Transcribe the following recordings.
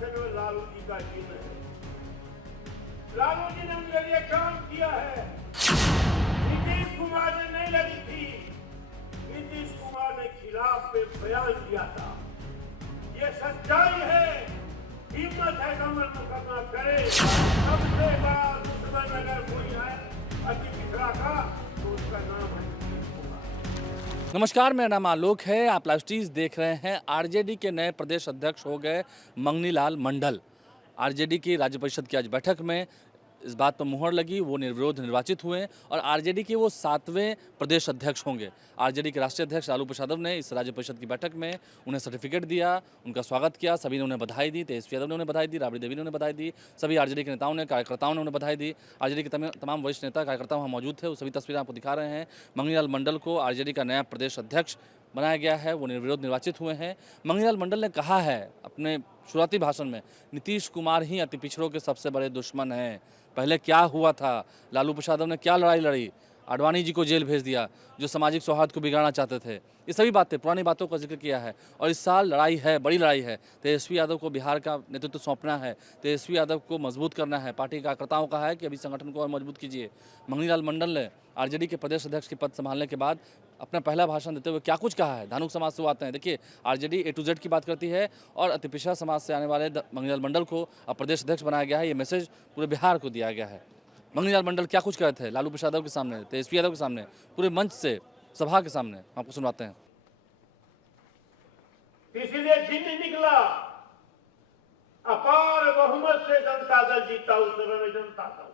पक्ष में लालू जी का चिन्ह है। लालू जी ने उनके लिए काम किया है। नीतीश कुमार ने नहीं लगी थी। नीतीश कुमार ने खिलाफ पे बयान दिया था। ये सच्चाई है। हिम्मत है कमर मुकदमा करे। सबसे बड़ा दुश्मन अगर कोई है अति पिछड़ा का तो उसका नाम है नीतीश कुमार। नमस्कार, मेरा नाम आलोक है। आप लाइव टीवी देख रहे हैं। आरजेडी के नए प्रदेश अध्यक्ष हो गए मंगनीलाल मंडल। आरजेडी की राज्य परिषद की आज बैठक में इस बात पर मुहर लगी, वो निर्विरोध निर्वाचित हुए और आरजेडी के वो 7वें प्रदेश अध्यक्ष होंगे। आरजेडी के राष्ट्रीय अध्यक्ष लालू प्रसाद ने इस राज्य परिषद की बैठक में उन्हें सर्टिफिकेट दिया, उनका स्वागत किया। सभी ने उन्हें बधाई दी। तेजस्वी यादव ने उन्हें बधाई दी, राबड़ी देवी ने उन्हें बधाई दी, सभी आरजेडी के नेताओं ने, कार्यकर्ताओं ने उन्हें बधाई दी। आरजेडी के तमाम वरिष्ठ नेता कार्यकर्ता वहाँ मौजूद थे। वो सभी तस्वीरें आपको दिखा रहे हैं। मंगनीलाल मंडल को आरजेडी का नया प्रदेश अध्यक्ष बनाया गया है। वो निर्विरोध निर्वाचित हुए हैं। मंगनीलाल मंडल ने कहा है अपने शुरुआती भाषण में, नीतीश कुमार ही अति पिछड़ों के सबसे बड़े दुश्मन हैं। पहले क्या हुआ था, लालू प्रसाद ने क्या लड़ाई लड़ी, आडवाणी जी को जेल भेज दिया जो सामाजिक सौहार्द को बिगाड़ना चाहते थे। ये सभी बातें, पुरानी बातों का जिक्र किया है। और इस साल लड़ाई है, बड़ी लड़ाई है। तेजस्वी यादव को बिहार का नेतृत्व सौंपना है, तेजस्वी यादव को मजबूत करना है। पार्टी कार्यकर्ताओं का है कि अभी संगठन को और मजबूत कीजिए। मंगनीलाल मंडल ने आरजेडी के प्रदेश अध्यक्ष के पद संभालने के बाद अपना पहला भाषण देते हुए क्या कुछ कहा है। धानुक समाज से वो आते हैं। देखिए, आरजेडी A to Z की बात करती है और अति पिछड़ा समाज से आने वाले मंगनीलाल मंडल को अब प्रदेश अध्यक्ष बनाया गया है। ये मैसेज पूरे बिहार को दिया गया है। मंगनीलाल मंडल क्या कुछ कहे थे लालू प्रसाद के सामने, तेजस्वी यादव के सामने, पूरे मंच से, सभा के सामने, आपको सुनवाते हैं। इसलिए जिन निकला, अपार बहुमत से जनता दल जीता। उस समय में जनता दल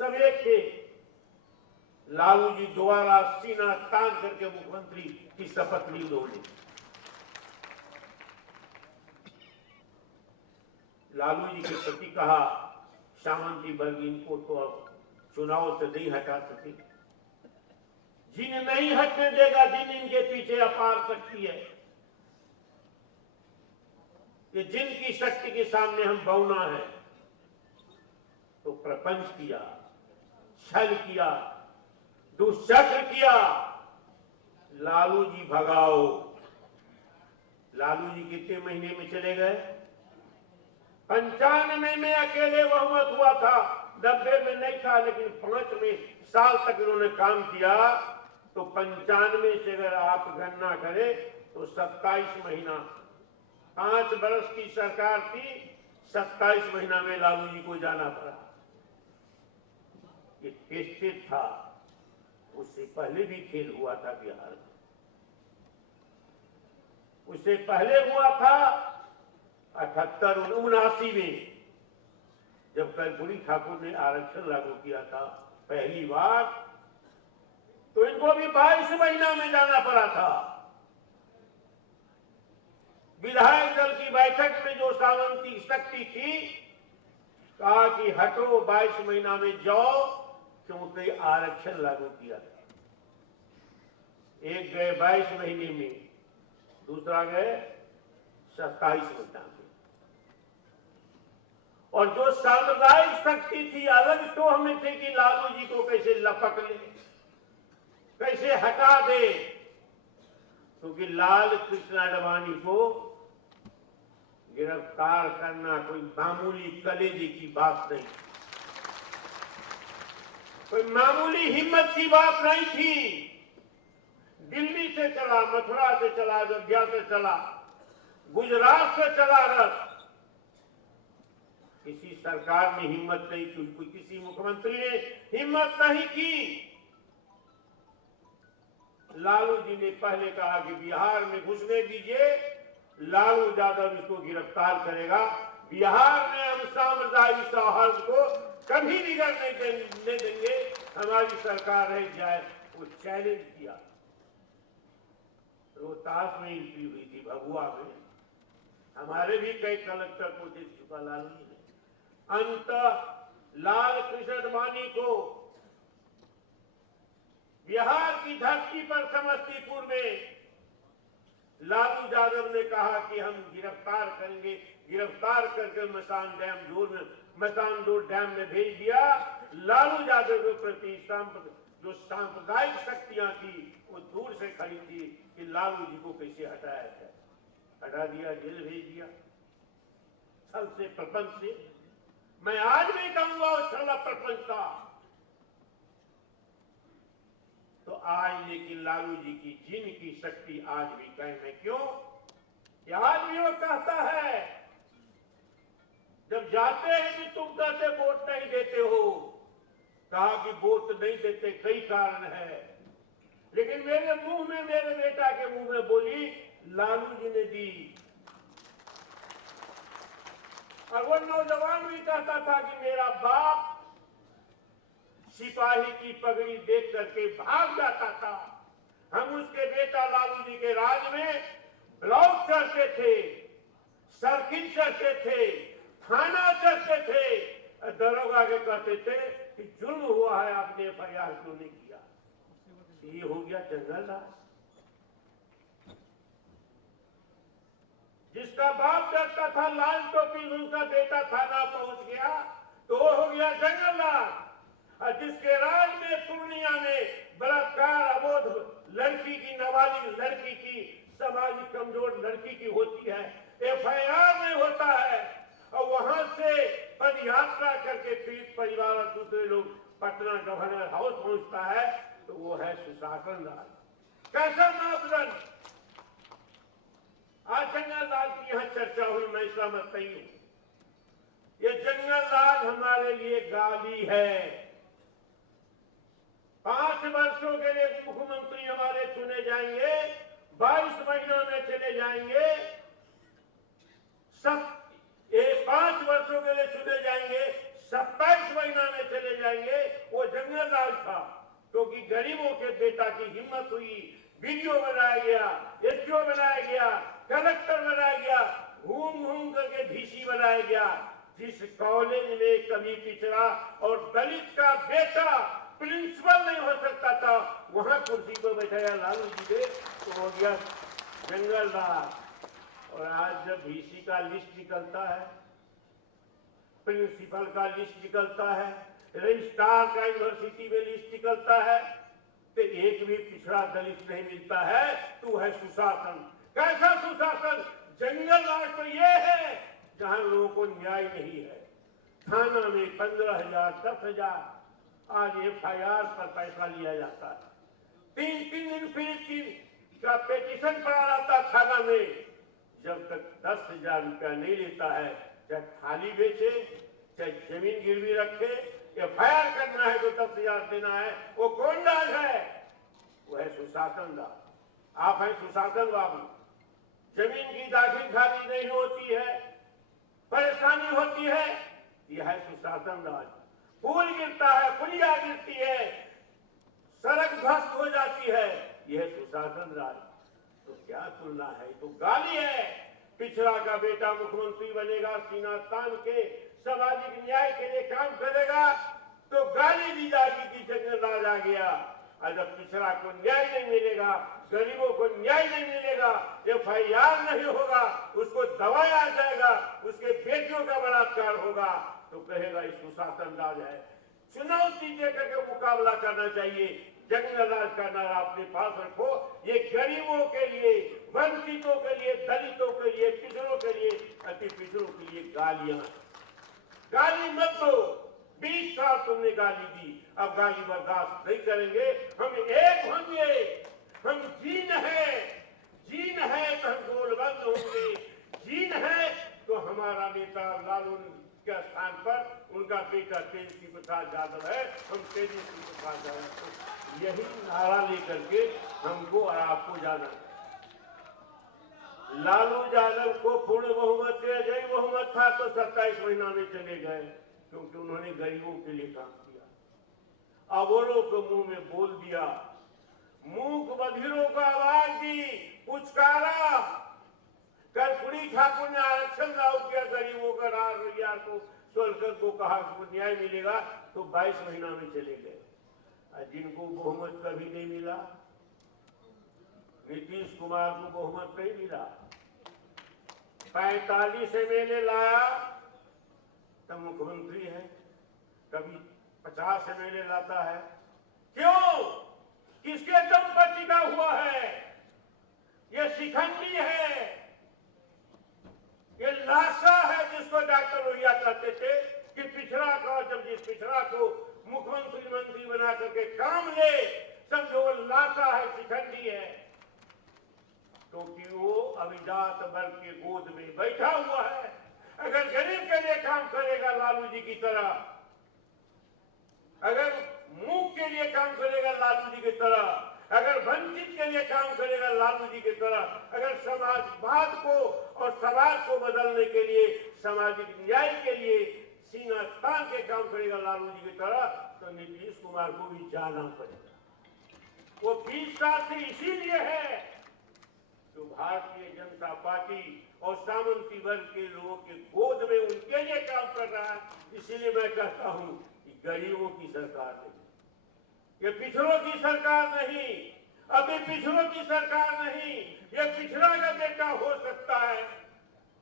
सब एक थे। लालू जी दोबारा सीना तान करके मुख्यमंत्री की शपथ ली उन्होंने। लालू जी के प्रति कहा, सामंती वर्ग इनको तो अब चुनाव से नहीं हटा सके। जिन नहीं हटने देगा, जिन इनके पीछे अपार शक्ति है, कि जिनकी शक्ति के सामने हम बौना है, तो प्रपंच किया, छल किया, दुष्चक्र किया। लालू जी भगाओ। लालू जी कितने महीने में चले गए? 95 में अकेले बहुमत हुआ था, 90 में नहीं था, लेकिन 5 में साल तक इन्होंने काम किया। तो 95 से अगर आप गणना करें तो 27 महीना, 5 वर्ष की सरकार थी, 27 महीना में लालू जी को जाना पड़ा। ये टेस्टेड था। उससे पहले भी खेल हुआ था बिहार में। उससे पहले हुआ था 78 और 79 में, जब कर्पूरी ठाकुर ने आरक्षण लागू किया था पहली बार, तो इनको भी 22 महीना में जाना पड़ा था। विधायक दल की बैठक में जो सामंती शक्ति थी, कहा कि हटो, 22 महीना में जाओ, क्योंकि आरक्षण लागू किया था। एक गए 22 महीने में, दूसरा गए 27 महीना में। और जो सांप्रदायिक शक्ति थी, अलग टोह में थे कि लालू जी को कैसे लपक ले, कैसे हटा दे, क्योंकि लाल कृष्ण आडवाणी को गिरफ्तार करना कोई मामूली कलेजे की बात नहीं, कोई मामूली हिम्मत की बात नहीं थी। दिल्ली से चला, मथुरा से चला, अयोध्या से चला, गुजरात से चला रथ। किसी सरकार ने हिम्मत नहीं की, किसी मुख्यमंत्री ने हिम्मत नहीं की। लालू जी ने पहले कहा कि बिहार में घुसने दीजिए, लालू यादव इसको गिरफ्तार करेगा। बिहार में हम साम्प्रदायिक सौहार्द को कभी बिगड़ने नहीं देंगे, हमारी सरकार रह जाए। वो चैलेंज किया। रोहतास में एंट्री हुई थी, भभुआ में, हमारे भी कई कलेक्टर को देख चुका लालू जी ने। अंत लाल कृष्ण आडवाणी को बिहार की धरती पर समस्तीपुर में लालू यादव ने कहा कि हम गिरफ्तार करेंगे। गिरफ्तार करके मसान डैम में भेज दिया। लालू यादव के प्रति जो सांप्रदायिक शक्तियां थी, वो दूर से खड़ी थी कि लालू जी को कैसे हटाया जाए। हटा दिया, जेल भेज दिया। छल से प्रपंच से, मैं आज भी कहूंगा वो छल प्रपंच था। तो आज लेकिन लालू जी की जिन की शक्ति आज भी कायम है। क्यों? आज भी वो कहता है, जब जाते हैं कि तुम कहते वोट नहीं देते हो, कहा कि वोट नहीं देते कई कारण है, लेकिन मेरे मुंह में, मेरे बेटा के मुंह में बोली लालू जी ने दी। और वो नौजवान भी कहता था कि मेरा बाप सिपाही की पगड़ी देख करके भाग जाता था। हम उसके बेटा लालू जी के राज में ब्लॉक चढ़ते थे, सर्किल चढ़ते थे, थाना चढ़ते थे, दरोगा के कहते थे कि जुल्म हुआ है, आपने FIR क्यों नहीं किया? ये हो गया जंगल राज। जिसका बाप डरता था लाल टोपी, उसका बेटा थाना पहुंच गया, तो वो हो गया जंगल राज। और जिसके राज में पूर्णिया में बलात्कार, अबोध लड़की की, नाबालिग लड़की की, सामाजिक कमजोर लड़की की होती है, FIR नहीं होता है, और वहां से पद यात्रा करके पीड़ित परिवार और दूसरे लोग पटना गवर्नर हाउस पहुंचता है, तो वो है सुशासन राज। कैसा मापदंड? आज जंगल राज की यहां चर्चा हुई, मैं सहमत नहीं हूं। ये जंगल राज हमारे लिए गाली है। 5 वर्षों के लिए मुख्यमंत्री हमारे चुने जाएंगे, 22 महीनों में चले जाएंगे, 5 वर्षों के लिए चुने जाएंगे, 27 महीना में चले जाएंगे। वो जंगल राज था, क्योंकि गरीबों के बेटा की हिम्मत हुई, BDO बनाया गया, SDO बनाया गया, कलेक्टर बनाया गया, घूम घूम करके VC बनाया गया। जिस कॉलेज में कभी पिछड़ा और दलित का बेटा प्रिंसिपल नहीं हो सकता था, वहां कुर्सी पर बैठाया लालू जी ने, तो हो गया जंगल राज। और आज जब VC का लिस्ट निकलता है, प्रिंसिपल का लिस्ट निकलता है, रजिस्ट्रार का यूनिवर्सिटी में लिस्ट निकलता है, तो एक भी पिछड़ा दलित नहीं मिलता है। तू है सुशासन। कैसा सुशासन? जंगल राज तो ये है जहां लोगों को न्याय नहीं है। थाना में 15,000, 10,000 आज FIR पर पैसा लिया जाता है। 3 दिन पीड़ित का पिटीशन पड़ा रहता थाना में। जब तक 10,000 रुपया नहीं लेता है, चाहे थाली बेचे, चाहे जमीन गिरवी रखे, FIR करना है तो 10,000 देना है। वो कौन राज है? वो है सुशासन राज। आप हैं सुशासन बाबू। जमीन की दाखिल खारिज नहीं होती है, परेशानी होती है, यह है सुशासन राज। पुल गिरता है, पुलिया गिरती है, सड़क ध्वस्त हो जाती है, यह सुशासन राज। तो क्या तुलना है? तो गाली है। पिछड़ा का बेटा मुख्यमंत्री बनेगा, सीना तान के सामाजिक न्याय के लिए काम करेगा, तो गाली दी जाएगी कि जंगल राज आ गया। और जब पिछड़ा को न्याय नहीं मिलेगा, गरीबों को न्याय नहीं मिलेगा, FIR नहीं होगा, उसको दबाया जाएगा, उसके बेटियों का बलात्कार होगा, तो कहेगा ये सुशासन राज है। चुनौती देकर के मुकाबला करना चाहिए। जंगल राज का नारा अपने पास रखो। ये गरीबों के लिए, वंचितों के लिए, दलितों के लिए, पिछड़ों के लिए, अति पिछड़ों के लिए गालियां। गाली मत दो। 20 साल तुमने गाली दी, अब गाली बर्दाश्त नहीं करेंगे। हम एक होंगे, हम जीन है तो हम गोलबंद होंगे। जीन है तो हमारा नेता लालू के स्थान पर उनका बेटा तेजस्वी प्रसाद यादव है, हम तेजस्वी प्रसाद यादव को यही नारा लेकर के हमको और आपको जाना है। लालू यादव को पूर्ण बहुमत से अजय बहुमत था तो 27 महीना में चले गए, क्योंकि उन्होंने गरीबों के लिए काम किया। अबोरों को मुंह में बोल दिया, मूक बधिरों को आवाज दी, पुचकारा। कर्पूरी ठाकुर ने आरक्षण लागू किया गरीबों का, राजयार को, सोलकर को कहा कि न्याय मिलेगा, तो 22 महीना में चले गए। जिनको बहुमत कभी नहीं मिला, नीतीश कुमार को बहुमत नहीं मिला, 45 MLA लाया तब मुख्यमंत्री है, कभी 50 MLA लाता है। क्यों? किसके दम पर टिका हुआ है? ये शिखंडी है, ये लाशा है जिसको डॉक्टर लोहिया कहते थे कि पिछड़ा का जब जिस पिछड़ा को मुख्यमंत्री मंत्री बना करके काम ले, समझो वो लाशा है, शिखंडी है, क्योंकि वो अविजात वर्ग के गोद में बैठा हुआ है। अगर गरीब के लिए काम करेगा लालू जी की तरह, अगर मूक के लिए काम करेगा लालू जी की तरह, अगर वंचित के लिए काम करेगा लालू जी की तरह, अगर समाजवाद को और समाज को बदलने के लिए, सामाजिक न्याय के लिए सीना तान के काम करेगा लालू जी की तरह, तो नीतीश कुमार को भी जाना पड़ेगा। वो 20 साल से इसीलिए है जो भारतीय जनता पार्टी और सामंती वर्ग के लोगों के गोद में उनके लिए काम कर रहा है। इसीलिए मैं कहता हूं कि गरीबों की सरकार नहीं, ये पिछड़ों की सरकार नहीं, अभी पिछड़ों की सरकार नहीं, ये पिछड़ा का बेटा हो सकता है,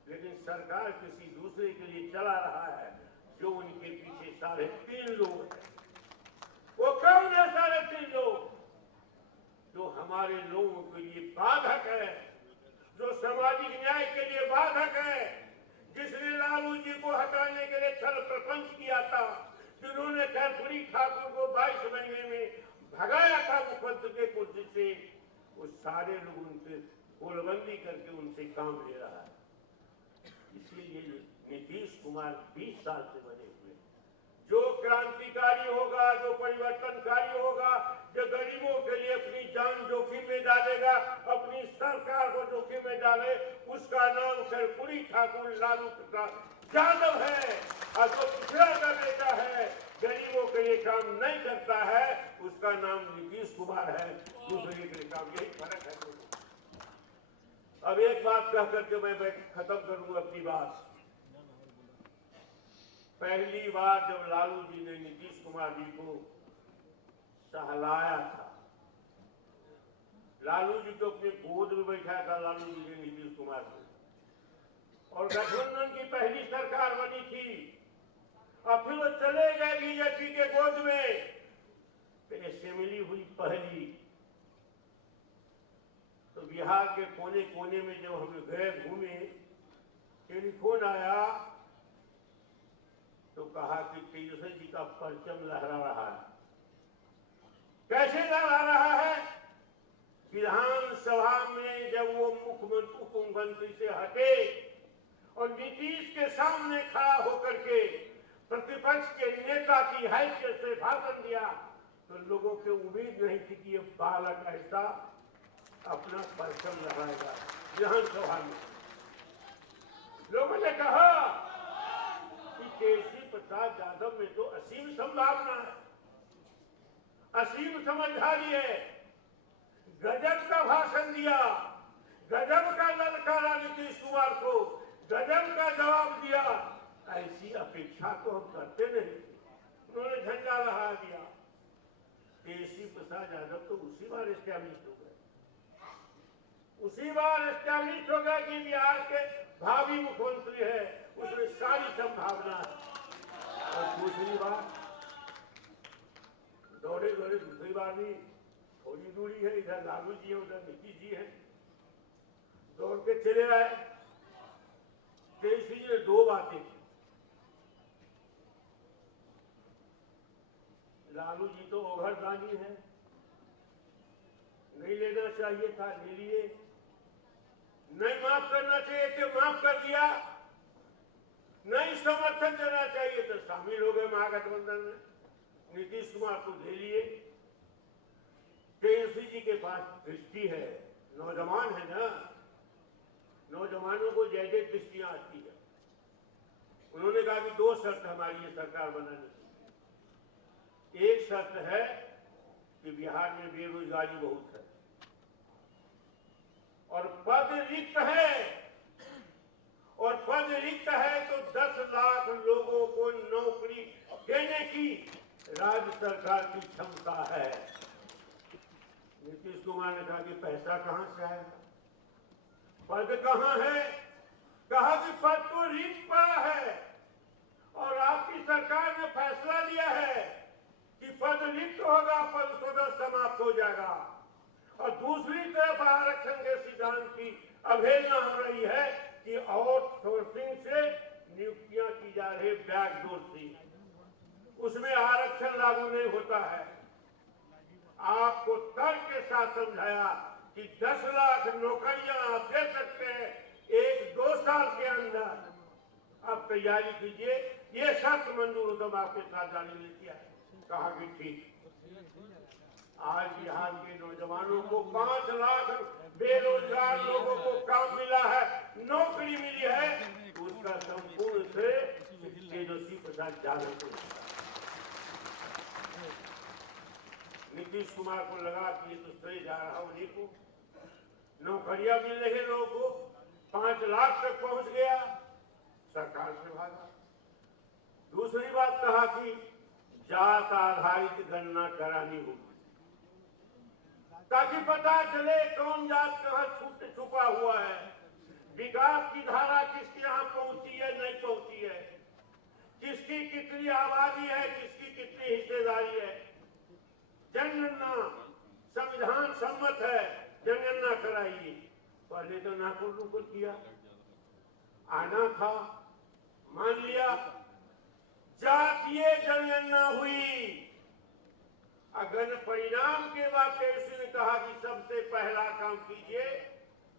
लेकिन सरकार किसी दूसरे के लिए चला रहा है जो उनके पीछे 3.5 लोग हैं। वो कौन है 3.5 लोग? जो हमारे लोगों के लिए बाधक है, जो सामाजिक न्याय के लिए बाधक है, जिसने लालू जी को हटाने के लिए छल प्रपंच किया था, जिन्होंने कर्पूरी ठाकुर को 22 महीने में भगाया था मुख्यमंत्री के कुर्सी से, वो सारे लोग उनसे गोलबंदी करके उनसे काम ले रहा है। इसीलिए नीतीश कुमार 20 साल से बने हुए, जो क्रांतिकारी होगा, जो परिवर्तनकारी होगा, जो गरीबों के लिए अपनी जान जोखिम में डालेगा, अपनी सरकार को जोखिम में डाले, उसका नाम कर्पूरी ठाकुर लालू प्रसाद यादव है। और जो पिछड़ा का बेटा है, गरीबों के लिए काम नहीं करता है, उसका नाम नीतीश कुमार है। दूसरे के लिए काम, यही फर्क है। अब एक बात कह करके मैं खत्म करूंगा अपनी बात। पहली बार जब लालू जी ने नीतीश कुमार जी को सहलाया था, लालू जी को अपने गोद में बैठाया था लालू जी ने नीतीश कुमार को, और गठबंधन की पहली सरकार बनी थी, और फिर वो चले गए बीजेपी के गोद में, तो असेंबली हुई पहली। तो बिहार के कोने कोने में जब हम गए घूमे, टेलीफोन आया तो कहा कि तेजस्वी जी का परचम लहरा रहा है। कैसे लहरा रहा है? विधानसभा में जब वो मुख्यमंत्री से हटे और नीतीश के सामने खड़ा होकर के प्रतिपक्ष के नेता की हैसियत से भाषण दिया, तो लोगों को उम्मीद नहीं थी कि ये बालक ऐसा अपना परचम लगाएगा विधानसभा में। लोगों ने कहा कि केसी प्रसाद यादव में तो असीम संभावना है, असीम समझदारी है, गजब का भाषण दिया, गजब का ललकारा नीतीश कुमार को, गजब का जवाब दिया। ऐसी अपेक्षा तो हम करते नहीं थे। उन्होंने झंडा लहरा दिया। केसी प्रसाद यादव तो उसी बार एस्टैब्लिश हो गए, उसी बार एस्टैब्लिश हो गया कि बिहार के भावी मुख्यमंत्री है, उसमें सारी संभावना है। और दूसरी बार दौड़े दौड़े, दूसरी बार भी थोड़ी दूरी है, इधर लालू जी है, उधर नीतीश जी है, दौड़ के चले आए। केसी जी ने 2 बातें की। लालू जी तो ओघरदानी है, नहीं लेना चाहिए था, ले लिए, नहीं माफ करना चाहिए तो माफ कर दिया, नहीं समर्थन देना चाहिए तो शामिल हो गए महागठबंधन में, नीतीश कुमार को ले लिए। तेजस्वी जी के पास दृष्टि है, नौजवान है ना, नौजवानों को ज्यादा दृष्टियां आती है। उन्होंने कहा कि 2 शर्त हमारी ये सरकार बनाने की। एक शर्त है कि बिहार में बेरोजगारी बहुत है और पद रिक्त है, और पद रिक्त है तो 10 लाख लोगों को नौकरी देने की राज्य सरकार की क्षमता है। नीतीश कुमार ने कहा कि पैसा कहां से आएगा, पद कहां है? कहा कि पद तो रिक्त पड़ा है और आपकी सरकार ने फैसला लिया है कि पद रिक्त होगा, पद स्वतः समाप्त हो जाएगा। और दूसरी तरफ आरक्षण के सिद्धांत की अवहेलना हो रही है कि आउटसोर्सिंग से नियुक्तियां की जा रही बैकडोर से, उसमें आरक्षण लागू नहीं होता है। आपको तर्क के साथ समझाया कि 10 लाख नौकरियां आप दे सकते हैं 1-2 साल के अंदर, आप तैयारी कीजिए, ये शर्त मंजूर हो तो आपके साथ जाने ले किया है। कहा कि ठीक। आज बिहार के नौजवानों को 5 लाख बेरोजगार लोगों को काम मिला है, नौकरी मिली है, उसका संपूर्ण श्रेय तेजस्वी प्रसाद यादव को। नीतीश कुमार को लगा कि ये तो श्रेय जा रहा उन्हीं को, नौकरियां मिल रही है लोगों को, 5 लाख तक पहुंच गया, सरकार से भागा। दूसरी बात कहा कि जात आधारित गणना करानी होगी ताकि पता चले कौन जात कहां छुपा हुआ है, विकास की धारा किसके यहां पहुंची है नहीं पहुंची है, किसकी कितनी आबादी है, किसकी कितनी हिस्सेदारी है। जनगणना संविधान सम्मत है, जनगणना कराइए। पहले तो नाकुल को किया, आना था, मान लिया, जातीय जनगणना हुई। अगर परिणाम के बाद तेजस्वी ने कहा कि सबसे पहला काम कीजिए,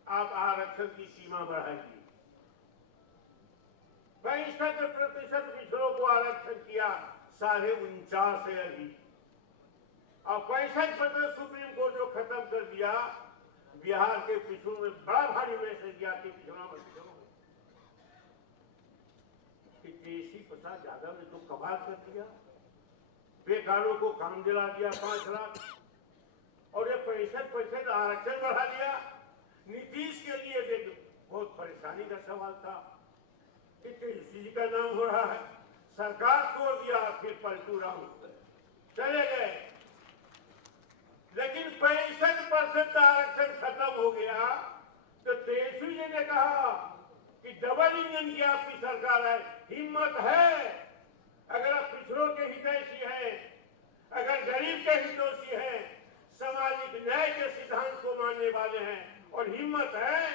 आप आरक्षण की सीमा बढ़ाइए। 65% पिछड़ों को आरक्षण किया, 49.5 से अधिक, और 65% सुप्रीम कोर्ट जो खत्म कर दिया, बिहार के पिछड़ों में बड़ा भारी मैसेज दिया कि पिछड़ा मत पिछड़ो। तेजस्वी प्रसाद यादव ने तो कमाल कर दिया, बेकारों को काम दिला दिया 5 लाख, और ये 65% आरक्षण बढ़ा दिया। नीतीश के लिए बहुत परेशानी का सवाल था कि तेजस्वी जी का नाम हो रहा है, सरकार तोड़ दिया, फिर पलटू राम चले गए, लेकिन 65% आरक्षण खत्म हो गया। तो तेजस्वी जी ने कहा कि डबल इंजन की आपकी सरकार है, हिम्मत है, अगर आप पिछड़ों के हितैषी हैं, अगर गरीब के हितैषी हैं, सामाजिक न्याय के सिद्धांत को मानने वाले हैं और हिम्मत है,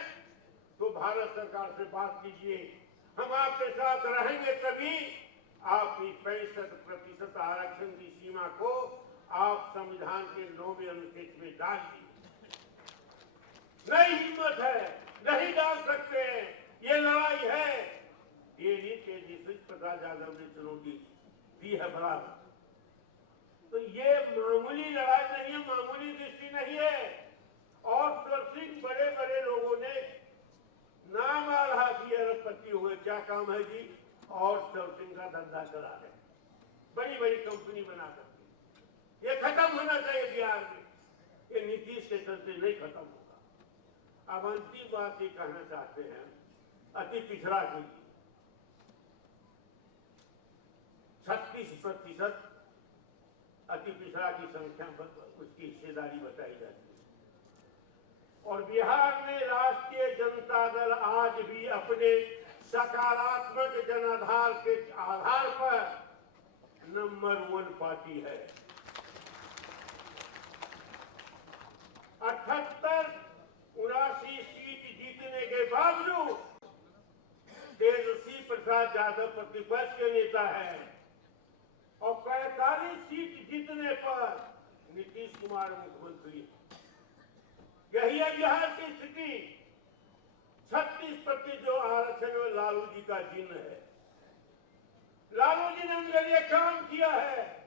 तो भारत सरकार से बात कीजिए, हम आपके साथ रहेंगे। तभी आप इस 65% आरक्षण की सीमा को आप संविधान के 9वें अनुच्छेद में डाल दीजिए। नहीं हिम्मत है, नहीं डाल सकते हैं, ये लड़ाई है। ये नहीं तेजस्वी प्रसाद यादव ने चुनौती दी है बड़ा, तो ये मामूली लड़ाई नहीं है, मामूली दृष्टि नहीं है। और सोर्सिंग बड़े बड़े लोगों ने नाम आ रहा कि अरबपति हुए, क्या काम है जी, और सोर्सिंग का धंधा चला रहे, बड़ी बड़ी कंपनी बना करके। ये खत्म होना चाहिए बिहार में, ये नीतीश के चलते नहीं खत्म होगा। अब अंतिम बात ये कहना चाहते हैं, अति पिछड़ा के लिए 36% अति पिछड़ा की संख्या उसकी हिस्सेदारी बताई जाती है। और बिहार में राष्ट्रीय जनता दल आज भी अपने सकारात्मक जनाधार के आधार पर नंबर 1 पार्टी है। 78-79 सीट जीतने के बावजूद तेजस्वी प्रसाद यादव प्रतिपक्ष के नेता है, और 45 सीट जीतने पर नीतीश कुमार मुख्यमंत्री। यही है बिहार की स्थिति। 36% जो आरक्षण में लालू जी का चिन्ह है, लालू जी ने उनके लिए काम किया है,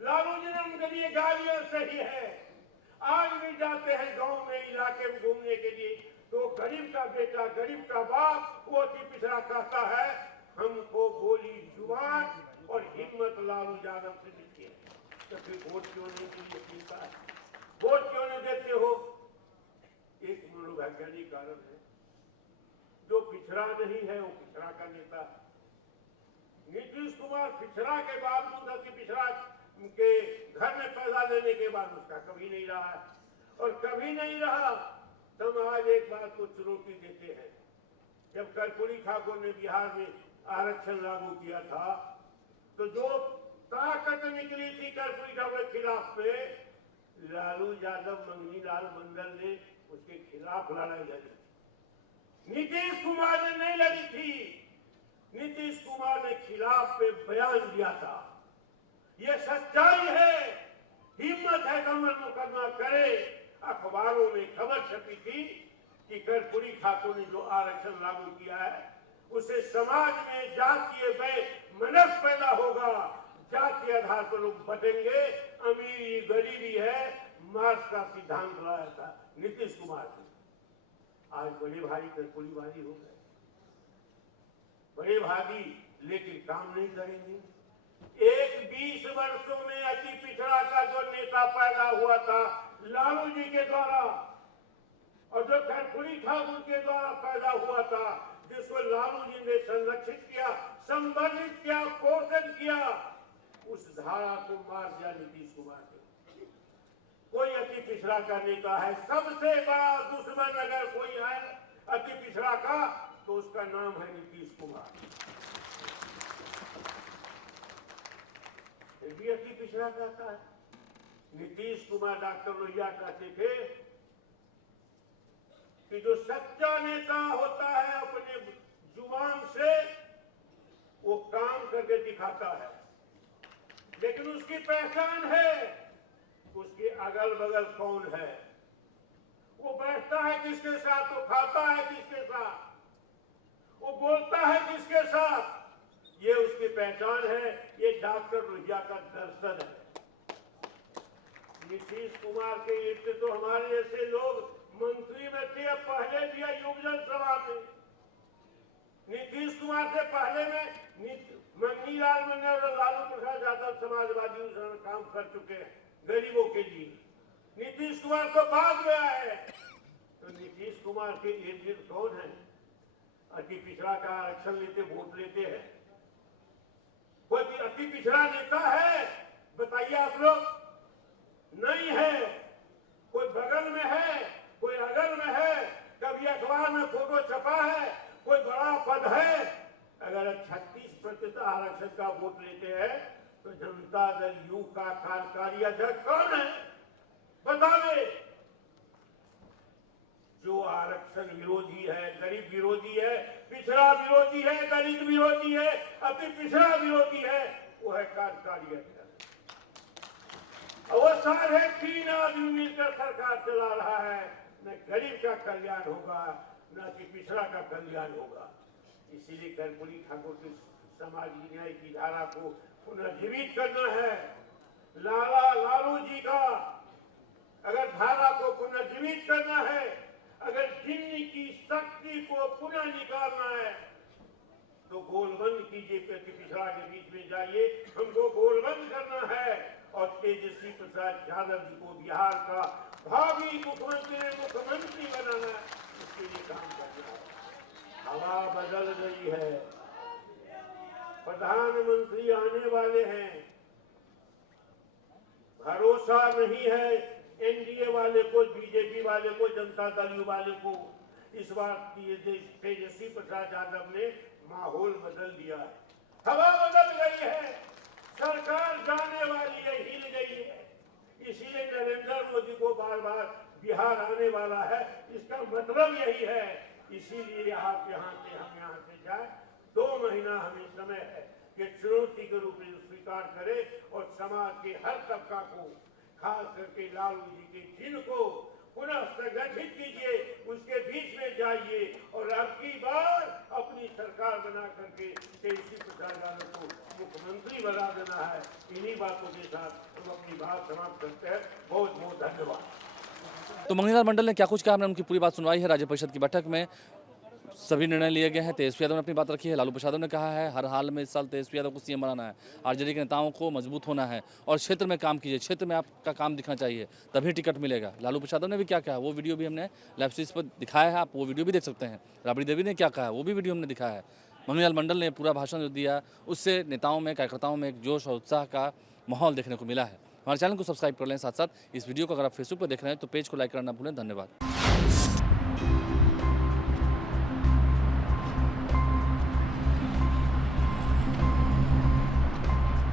लालू जी ने उनके लिए गालियां सही है। आज भी जाते हैं गांव में, इलाके में घूमने के लिए, तो गरीब का बेटा, गरीब का बाप, वो अति पिछड़ा कहता है, हमको बोली जुबान और हिम्मत लालू यादव से मिलती है। तो फिर वोट क्यों नहीं देते है? वोट क्यों नहीं देते हो? एक मनोवैज्ञानिक कारण है, जो पिछड़ा नहीं है वो पिछड़ा का नेता है। नीतीश कुमार पिछड़ा के बावजूद अति पिछड़ा के घर में पैदा लेने के बाद उसका कभी नहीं रहा है, और कभी नहीं रहा। हम आज एक बात को चुनौती देते हैं, जब कर्पूरी ठाकुर ने बिहार में आरक्षण लागू किया था, तो जो ताकत निकली थी कर्पूरी ठाकुर के खिलाफ में, लालू यादव, मंगनी लाल मंडल ने उसके खिलाफ लड़ाई लड़ी। नीतीश कुमार ने नहीं लड़ी थी, नीतीश कुमार ने खिलाफ पे बयान दिया था। ये सच्चाई है, हिम्मत है कमल मुकदमा करे। अखबारों में खबर छपी थी कि कर्पूरी ठाकुर ने जो आरक्षण लागू किया है उससे समाज में जातीय मनस पैदा होगा, जाति आधार पर लोग बटेंगे, अमीरी गरीबी है, मार्क्स का सिद्धांत लाया था नीतीश कुमार ने। आज बड़े भाई कर्पूरीवादी हो गए, बड़े भागी, लेकिन काम नहीं करेंगे। 20 वर्षों में अति पिछड़ा का जो नेता पैदा हुआ था लालू जी के द्वारा, और जो कर्पूरी ठाकुर के द्वारा पैदा हुआ था, जिसको लालू जी ने संरक्षित किया, संवर्धित किया, पोषण किया, उस धारा को मार दिया नीतीश कुमार ने। कोई अति पिछड़ा का नेता है, सबसे बड़ा दुश्मन अगर कोई है अति पिछड़ा का, तो उसका नाम है नीतीश कुमार। फिर भी अति पिछड़ा कहता है। नीतीश कुमार डॉक्टर लोहिया कहते थे कि जो सच्चा नेता होता है अपने जुबान से वो काम करके दिखाता है, लेकिन उसकी पहचान है, उसके अगल बगल कौन है, वो बैठता है किसके साथ, वो खाता है किसके साथ, वो बोलता है किसके साथ, ये उसकी पहचान है। ये डॉक्टर लोहिया का दर्शन है। नीतीश कुमार के इर्द तो हमारे जैसे लोग मंत्री में थे, अब पहले दिया युवजन सभा में। नीतीश कुमार से पहले में मंगनीलाल मंडल और लालू प्रसाद यादव समाजवादी काम कर चुके हैं गरीबों के लिए। नीतीश कुमार तो बाद में आए, तो नीतीश कुमार के इर्द गिर्द कौन है? अति पिछड़ा का आरक्षण लेते, वोट लेते हैं। कोई अति पिछड़ा नेता है बताइए आप लोग? नहीं है। कोई बगल में है, कोई अगल में है, कभी अखबार में फोटो छपा है, कोई बड़ा पद है। अगर 36% आरक्षण का वोट लेते हैं तो जनता दल यू का कार्यकारी अध्यक्ष कौन है बतावे? जो आरक्षण विरोधी है, गरीब विरोधी है, पिछड़ा विरोधी है, दलित विरोधी है, अति पिछड़ा विरोधी है, वो है कार्यकारी अध्यक्ष। वो सारे 3 आदमी मिलकर सरकार चला रहा है। न गरीब का कल्याण होगा, न अति पिछड़ा का कल्याण होगा। इसीलिए कर्पूरी ठाकुर की सामाजिक न्याय की धारा को पुनर्जीवित करना है। लालू जी का अगर धारा को पुनर्जीवित करना है, अगर जिन्नी की शक्ति को पुनः निकालना है, तो गोलबंद कीजिए, प्रति पिछड़ा के बीच में जाइए, हमको गोलबंद करना है। और तेजस्वी प्रसाद यादव जी को बिहार का भावी मुख्यमंत्री बनाना है, उसके लिए काम करना है। हवा बदल गई है, प्रधानमंत्री आने वाले हैं, भरोसा नहीं है एनडीए वाले को, बीजेपी वाले को, जनता दल यू वाले को। इस बार तेजस्वी प्रसाद यादव ने माहौल बदल दिया है, हवा बदल गई है, सरकार जाने वाली है, हिल गई है। इसीलिए नरेंद्र मोदी को बार बार बिहार आने वाला है, इसका मतलब यही है। इसीलिए आप यहाँ से, हम यहाँ से जाए, 2 महीना हमें समय है कि चुनौती के रूप में स्वीकार करें और समाज के हर तबका को, खास करके लालू जी के जिनको पुनः संगठित कीजिए, उसके बीच में जाइए और अब की बार अपनी सरकार बना करके तेजस्वी प्रसाद यादव को मुख्यमंत्री बना देना है। इन्हीं बातों के साथ हम अपनी बात समाप्त करते हैं। बहुत बहुत धन्यवाद। तो मंगनीलाल मंडल ने क्या कुछ कहा, हमने उनकी पूरी बात सुनवाई है। राज्य परिषद की बैठक में सभी निर्णय लिए गए हैं। तेजस्वी यादव ने अपनी बात रखी है, लालू प्रसाद ने कहा है हर हाल में इस साल तेजस्वी यादव को सीएम बनाना है, आरजेडी के नेताओं को मजबूत होना है और क्षेत्र में काम कीजिए, क्षेत्र में आपका काम दिखना चाहिए, तभी टिकट मिलेगा। लालू प्रसाद ने भी क्या कहा, वो वीडियो भी हमने लाइव स्ट्रीम पर दिखाया है, आप वो वीडियो भी देख सकते हैं। राबड़ी देवी ने क्या कहा, वो भी वीडियो हमने दिखाया है। मंगनीलाल मंडल ने पूरा भाषण जो दिया, उससे नेताओं में, कार्यकर्ताओं में एक जोश और उत्साह का माहौल देखने को मिला है। हमारे चैनल को सब्सक्राइब कर लें, साथ साथ इस वीडियो को अगर आप फेसबुक पर देख रहे हैं तो पेज को लाइक करना ना भूलें। धन्यवाद।